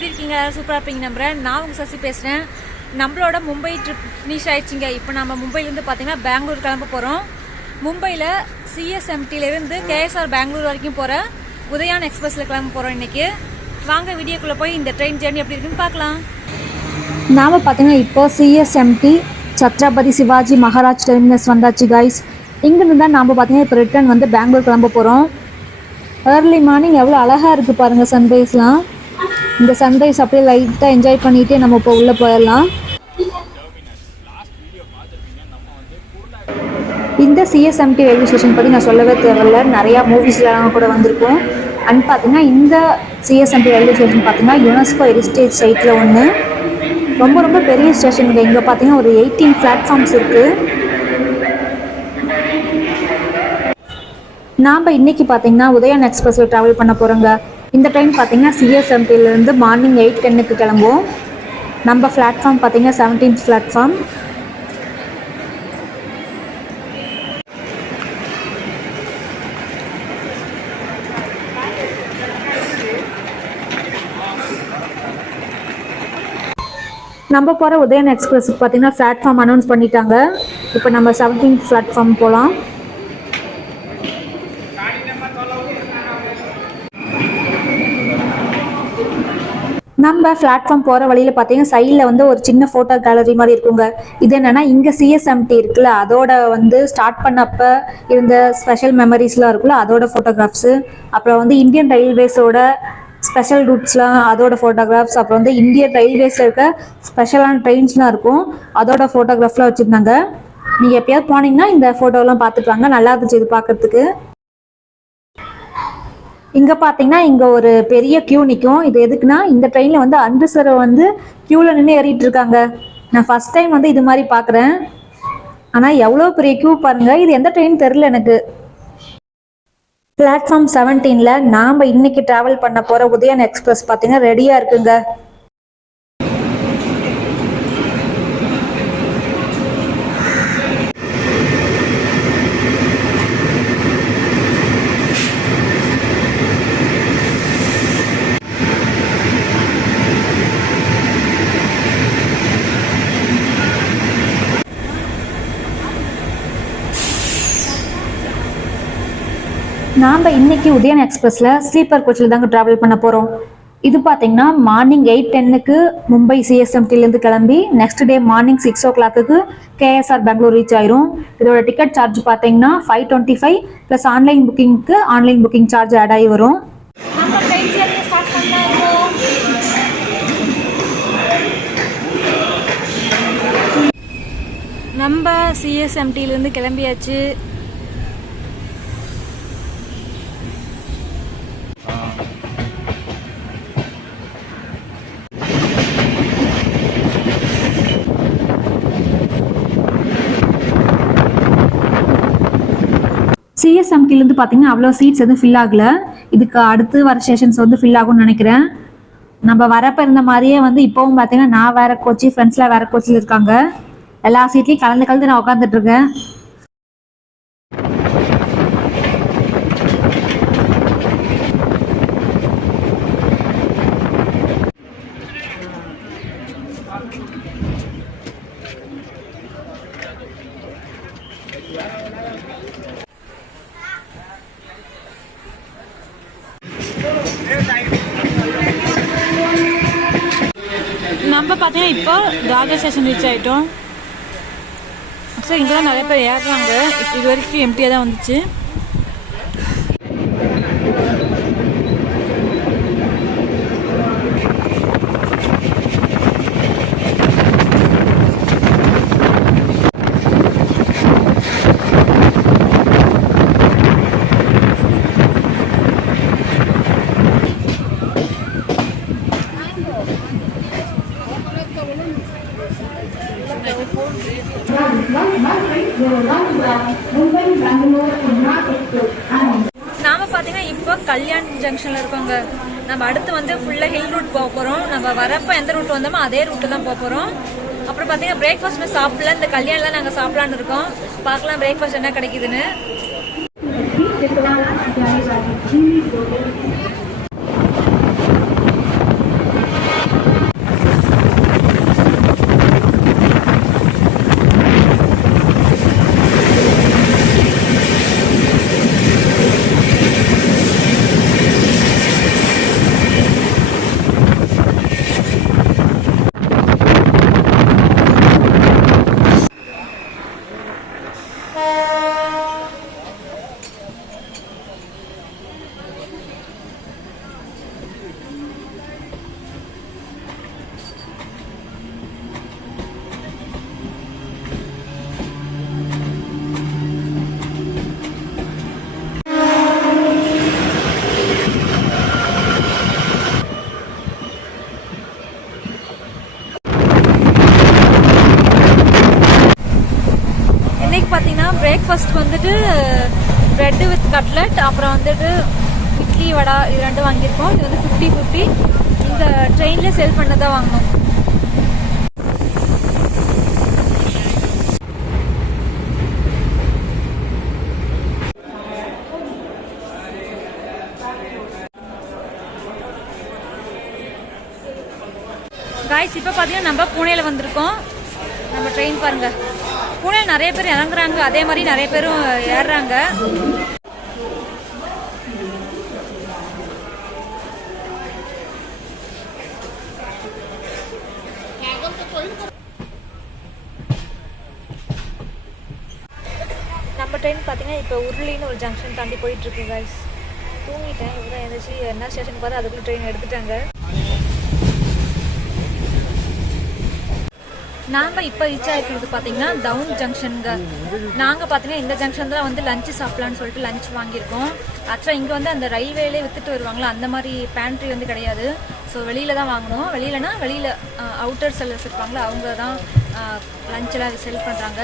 எப்படி இருக்கீங்க? சூப்பராக இருப்பீங்க நம்புறேன். நான் உங்கள் சசி பேசுகிறேன். நம்மளோட மும்பை ட்ரிப் ஃபினிஷ் ஆயிடுச்சிங்க. இப்போ நம்ம மும்பைலேருந்து பார்த்தீங்கன்னா பெங்களூர் கிளம்ப போகிறோம். மும்பையில் சிஎஸ்எம்டிலேருந்து கேஎஸ்ஆர் பெங்களூர் வரைக்கும் போகிற உதயான் எக்ஸ்பிரஸில் கிளம்ப போகிறோம் இன்றைக்கி. வாங்க வீடியோக்குள்ளே போய் இந்த ட்ரெயின் ஜேர்னி எப்படி இருக்குன்னு பார்க்கலாம். நாம் பார்த்தீங்கன்னா இப்போ சிஎஸ்எம்டி சத்ரபதி சிவாஜி மகாராஜ் டெர்மினஸ் வந்தாச்சு கைஸ். இங்கேருந்து தான் நாம் பார்த்தீங்கன்னா இப்போ ரிட்டர்ன் வந்து பெங்களூர் கிளம்ப போகிறோம். ஏர்லி மார்னிங் எவ்வளோ அழகாக இருக்குது பாருங்கள் சன்ரைஸ்லாம். இந்த சன்ரைஸ் அப்படியே லைட்டாக என்ஜாய் பண்ணிகிட்டே நம்ம இப்போ உள்ளே போயிடலாம். இந்த சிஎஸ்எம்டி ரயில்வே ஸ்டேஷன் பற்றி நான் சொல்லவே தேவையில்ல, நிறையா மூவிஸ்லாம் கூட வந்திருக்கும். அண்ட் பார்த்தீங்கன்னா இந்த சிஎஸ்எம்டி ரயில்வே ஸ்டேஷன் பார்த்தீங்கன்னா யுனெஸ்கோ ஹெரிட்டேஜ் சைட்டில் ஒன்று. ரொம்ப ரொம்ப பெரிய ஸ்டேஷனுங்க. இங்கே பார்த்தீங்கன்னா ஒரு 18 பிளாட்ஃபார்ம்ஸ் இருக்குது. நாம் இன்றைக்கி பார்த்தீங்கன்னா உதயான் எக்ஸ்பிரஸில் ட்ராவல் பண்ண போகிறோங்க. இந்த ட்ரெயின் பார்த்தீங்கன்னா சிஎஸ்எம்டிலேருந்து மார்னிங் 8:10 கிளம்புவோம். நம்ம பிளாட்ஃபார்ம் பார்த்தீங்கன்னா 17th பிளாட்ஃபார்ம். நம்ம போகிற உதயான் எக்ஸ்பிரஸுக்கு பார்த்தீங்கன்னா பிளாட்ஃபார்ம் அனௌன்ஸ் பண்ணிட்டாங்க. இப்போ நம்ம 17th பிளாட்ஃபார்ம் போகலாம். நம்ம பிளாட்ஃபார்ம் போகிற வழியில் பார்த்தீங்கன்னா சைடில் வந்து ஒரு சின்ன ஃபோட்டோ கேலரி மாதிரி இருக்குங்க. இது என்னென்னா இங்கே சிஎஸ்எம்டி இருக்குல்ல, அதோட வந்து ஸ்டார்ட் பண்ணப்போ இருந்த ஸ்பெஷல் மெமரிஸ்லாம் இருக்குல்ல, அதோட ஃபோட்டோகிராஃப்ஸு. அப்புறம் வந்து இந்தியன் ரயில்வேஸோட ஸ்பெஷல் ரூட்ஸ்லாம் அதோட ஃபோட்டோகிராஃப்ஸ். அப்புறம் வந்து இந்தியன் ரயில்வேஸில் இருக்க ஸ்பெஷலான ட்ரெயின்ஸ்லாம் இருக்கும், அதோட ஃபோட்டோகிராஃப்லாம் வச்சுருந்தாங்க. நீங்கள் எப்போயாவது போனீங்கன்னா இந்த ஃபோட்டோலாம் பார்த்துட்டு வாங்க, நல்லா இருந்துச்சு இது பார்க்குறதுக்கு. இங்கே பார்த்தீங்கன்னா இங்கே ஒரு பெரிய க்யூ நிற்கும். இது எதுக்குன்னா இந்த ட்ரெயினில் வந்து அன்ரிசர்வ் வந்து க்யூவில் நின்று ஏறிட்டு இருக்காங்க. நான் ஃபஸ்ட் டைம் வந்து இது மாதிரி பார்க்குறேன். ஆனால் எவ்வளோ பெரிய க்யூ பாருங்கள். இது எந்த ட்ரெயின் தெரில எனக்கு. பிளாட்ஃபார்ம் 17ல் நாம் இன்னைக்கு ட்ராவல் பண்ண போகிற உதயான் எக்ஸ்பிரஸ் பார்த்தீங்கன்னா ரெடியாக இருக்குங்க. நாம் இன்றைக்கி உதயான் எக்ஸ்பிரஸில் ஸ்லீப்பர் கோச்சில் தாங்க ட்ராவல் பண்ண போகிறோம். இது பார்த்தீங்கன்னா மார்னிங் 8:10 மும்பை சிஎஸ்எம்டிலேருந்து கிளம்பி next day morning 6 o'clock KSR Bengaluru reach ஆயிரும். இதோட டிக்கெட் சார்ஜ் பார்த்தீங்கன்னா 525 plus online booking charge add ஆகி வரும். நம்ம சிஎஸ்எம்டிலேருந்து கிளம்பியாச்சு. சிஎஸ்எம்டிலேருந்து பார்த்தீங்கன்னா அவ்வளோ சீட்ஸ் எதுவும் ஃபில் ஆகலை. இதுக்கு அடுத்து வர ஸ்டேஷன்ஸ் வந்து ஃபில் ஆகும்னு நினைக்கிறேன். நம்ம வரப்போ இருந்த மாதிரியே வந்து இப்போவும் பார்த்தீங்கன்னா நான் வேறு கோச்சு, ஃப்ரெண்ட்ஸ்லாம் வேறு கோச்சில் இருக்காங்க. எல்லா சீட்லேயும் கலந்து நான் உட்காந்துட்ருக்கேன். நம்ம பார்த்தீங்கன்னா இப்போ தாதர் ஸ்டேஷன் ரீச் ஆகிட்டோம். ஆக்சுவலாக இங்கே தான் நிறைய பேர் ஏறுறாங்க. இப்போ இது வரைக்கும் எம்டியாக தான் வந்துச்சு. நாம பார்த்தீங்கன்னா இப்போ கல்யாண் ஜங்ஷனில் இருக்கோங்க. நம்ம அடுத்து வந்து ஃபுல்லாக ஹில் ரூட் போக போகிறோம். நம்ம வரப்போ எந்த ரூட் வந்தோமோ அதே ரூட்டு தான் போக போகிறோம். அப்புறம் பார்த்தீங்கன்னா பிரேக்ஃபாஸ்ட்மே சாப்பிடல. இந்த கல்யாணில் நாங்கள் சாப்பிடலான்னு இருக்கோம். பார்க்கலாம் பிரேக்ஃபாஸ்ட் என்ன கிடைக்குதுன்னு. பிரேக்ஃபாஸ்ட் வந்துட்டு ப்ரெட்டு வித் கட்லெட், அப்புறம் வந்துட்டு இட்லி வடை, இது ரெண்டும் வாங்கியிருக்கோம். இது வந்து 50-50 இந்த ட்ரெயினில் செல் பண்ணதான் வாங்கினோம். காய்ஸ் இப்போ பார்த்தீங்கன்னா நம்ம புனேல வந்திருக்கோம். நம்ம ட்ரெயின் பாருங்க, புனே நிறைய பேர் இறங்குறாங்க, அதே மாதிரி நிறைய பேரும் ஏறுறாங்க. நம்ம ட்ரெயின் பார்த்தீங்கன்னா இப்போ உருளின்னு ஒரு ஜங்ஷன் தாண்டி போயிட்டு இருக்கு காய்ஸ். தூங்கிட்டேன், இவ்வளோ எழுந்திரிச்சு என்ன ஸ்டேஷன் பார்த்து அதுக்குள்ள ட்ரெயின் எடுத்துட்டாங்க. நாங்கள் இப்போ ரீச் ஆகிருக்கிறது பார்த்தீங்கன்னா டவுன் ஜங்ஷனுங்க. நாங்கள் பார்த்தீங்கன்னா இந்த ஜங்ஷன் தான் வந்து லஞ்சு சாப்பிட்லான்னு சொல்லிட்டு லஞ்ச் வாங்கியிருக்கோம். ஆக்சுவலாக இங்கே வந்து அந்த ரயில்வேலே விற்றுட்டு வருவாங்களா, அந்த மாதிரி பேண்ட்ரி வந்து கிடையாது. ஸோ வெளியில் தான் வாங்கணும். வெளியில் அவுட்டர் செல்லர்ஸ் இருப்பாங்களா, அவங்க தான் லஞ்செல்லாம் செல் பண்ணுறாங்க.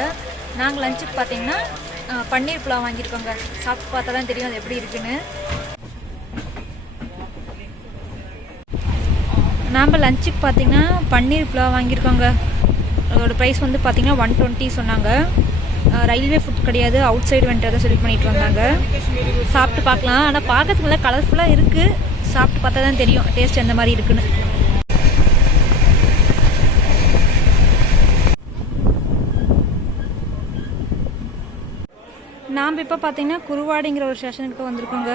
நாங்கள் லஞ்சுக்கு பார்த்தீங்கன்னா பன்னீர் புலாவ் வாங்கியிருக்கோங்க. சாப்பிட்டு பார்த்தா தான் தெரியும் அது எப்படி இருக்குன்னு. நாம் லஞ்சுக்கு பார்த்தீங்கன்னா பன்னீர் புலாவ் வாங்கியிருக்கோங்க. அதோட ப்ரைஸ் வந்து பார்த்தீங்கன்னா 120 சொன்னாங்க. ரயில்வே ஃபுட் கிடையாது, அவுட் சைடு வந்துட்டு தான் செல் பண்ணிட்டு வந்தாங்க. சாப்பிட்டு பார்க்கலாம். ஆனால் பார்க்கறதுக்கு நல்லா கலர்ஃபுல்லாக இருக்குது. சாப்பிட்டு பார்த்தா தான் தெரியும் டேஸ்ட் எந்த மாதிரி இருக்குன்னு. நாம் இப்போ பார்த்தீங்கன்னா குருவாடிங்கிற ஒரு ஸ்டேஷனுக்கு வந்திருக்கோங்க.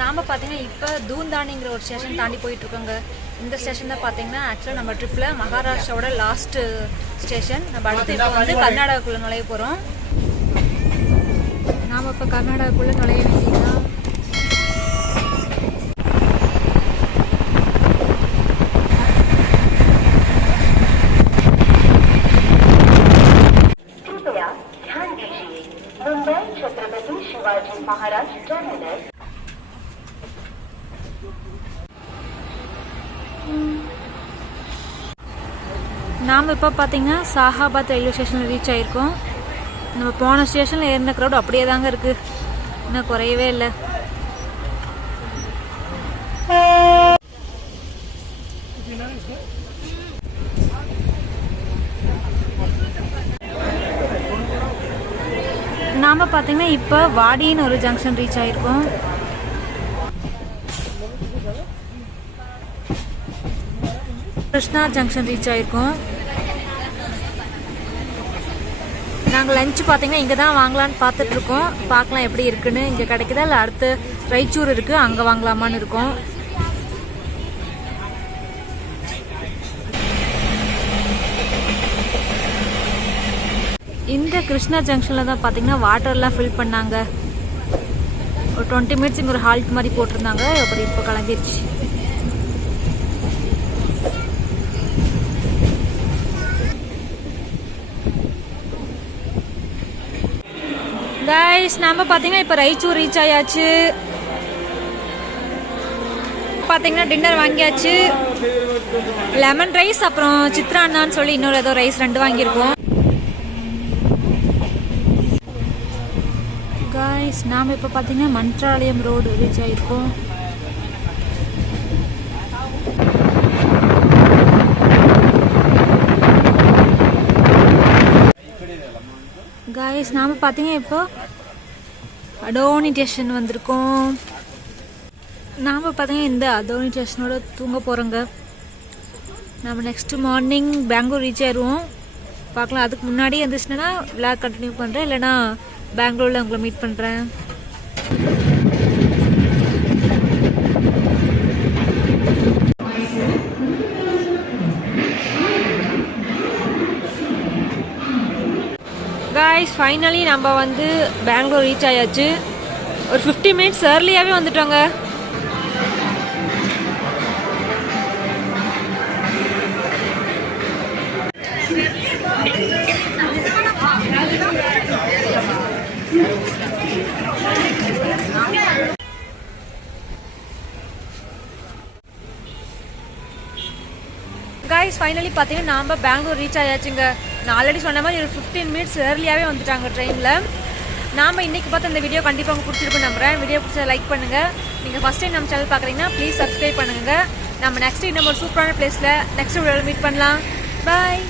நாம் பார்த்தீங்கன்னா இப்போ தூந்தானிங்கிற ஒரு ஸ்டேஷன் தாண்டி போயிட்டுருக்கோங்க. இந்த ஸ்டேஷன் தான் பார்த்தீங்கன்னா ஆக்சுவலாக நம்ம ட்ரிப்பில் மகாராஷ்டிராவோட லாஸ்ட்டு ஸ்டேஷன். நம்ம அடுத்து இப்போ வந்து கர்நாடகாக்குள்ளே நுழைய போகிறோம். நாம் இப்போ கர்நாடகாக்குள்ளே நுழைய வேண்டியதுதான். நாம் இப்போ பார்த்தீங்கன்னா சாஹாபாத் ரயில்வே ஸ்டேஷனில் ரீச் ஆகிருக்கோம். நம்ம போன ஸ்டேஷனில் ஏறின க்ரௌட் அப்படியே தாங்க இருக்குது, இன்னும் குறையவே இல்லை. நாம் பார்த்தீங்கன்னா இப்போ வாடின்னு ஒரு ஜங்ஷன் ரீச் ஆகிருக்கோம். கிருஷ்ணா ஜங்ஷன் ரீச் ஆகிருக்கோம். நாங்கள் லஞ்சு பார்த்தீங்கன்னா இங்கே தான் வாங்கலான்னு பார்த்துட்ருக்கோம். பார்க்கலாம் எப்படி இருக்குன்னு. இங்கே கிடைக்குதா இல்லை அடுத்து ரைச்சூர் இருக்குது, அங்கே வாங்கலாமான்னு இருக்கோம். இந்த கிருஷ்ணா ஜங்ஷனில் தான் பார்த்தீங்கன்னா வாட்டர்லாம் ஃபில் பண்ணாங்க. ஒரு 20 மினிட்ஸ் இங்கே ஒரு ஹால்ட் மாதிரி போட்டிருந்தாங்க. அப்படி இப்போ கிளம்பிடுச்சு. கைஸ் நம்ம பார்த்தீங்கன்னா இப்போ ரைச்சூர் ரீச் ஆயாச்சு. பார்த்தீங்கன்னா டின்னர் வாங்கியாச்சு. லெமன் ரைஸ் அப்புறம் சித்ரான்னான்னு சொல்லி இன்னொரு ஏதோ ரைஸ் 2 வாங்கியிருக்கோம். கைஸ் நாம் இப்போ பார்த்தீங்கன்னா மந்த்ராலயம் ரோடு ரீச் ஆகிருக்கோம். கைஸ் நாம் பார்த்தீங்கன்னா இப்போ அதோனி ஸ்டேஷன் வந்திருக்கோம். நாம் பார்த்தீங்கன்னா இந்த அதோனி ஸ்டேஷனோட தூங்க போகிறோங்க. நம்ம நெக்ஸ்ட் மார்னிங் பெங்களூர் ரீச் ஆயிடுவோம். பார்க்கலாம். அதுக்கு முன்னாடி இருந்துச்சுன்னா விளாக் கண்டினியூ பண்ணுறேன், இல்லைனா பெங்களூரில் உங்களை மீட் பண்ணுறேன். கைஸ் ஃபைனலி நம்ம வந்து பெங்களூர் ரீச் ஆயாச்சு. ஒரு 50 மினிட்ஸ் ஏர்லியாகவே வந்துட்டோங்க. காய்ஸ் ஃபைனலி பார்த்தீங்கன்னா நாம் பெங்களூர் ரீச் ஆயாச்சுங்க. நான் ஆல்ரெடி சொன்ன மாதிரி ஒரு 15 மினிட்ஸ் ஏர்லியாகவே வந்துட்டாங்க ட்ரெயினில். நாம் இன்றைக்கி பார்த்து இந்த வீடியோ கண்டிப்பாக உங்களுக்கு பிடிச்சிருக்குன்னு நம்புகிறேன். வீடியோ பிடிச்சா லைக் பண்ணுங்கள். நீங்கள் ஃபஸ்ட் டைம் நம்ம சேனல் பார்க்குறீங்கன்னா ப்ளீஸ் சப்ஸ்கிரைப் பண்ணுங்கள். நம்ம நெக்ஸ்ட் இன்னும் ஒரு சூப்பரான பிளேஸில் நெக்ஸ்ட் வீடியோவில் மீட் பண்ணலாம். பாய்.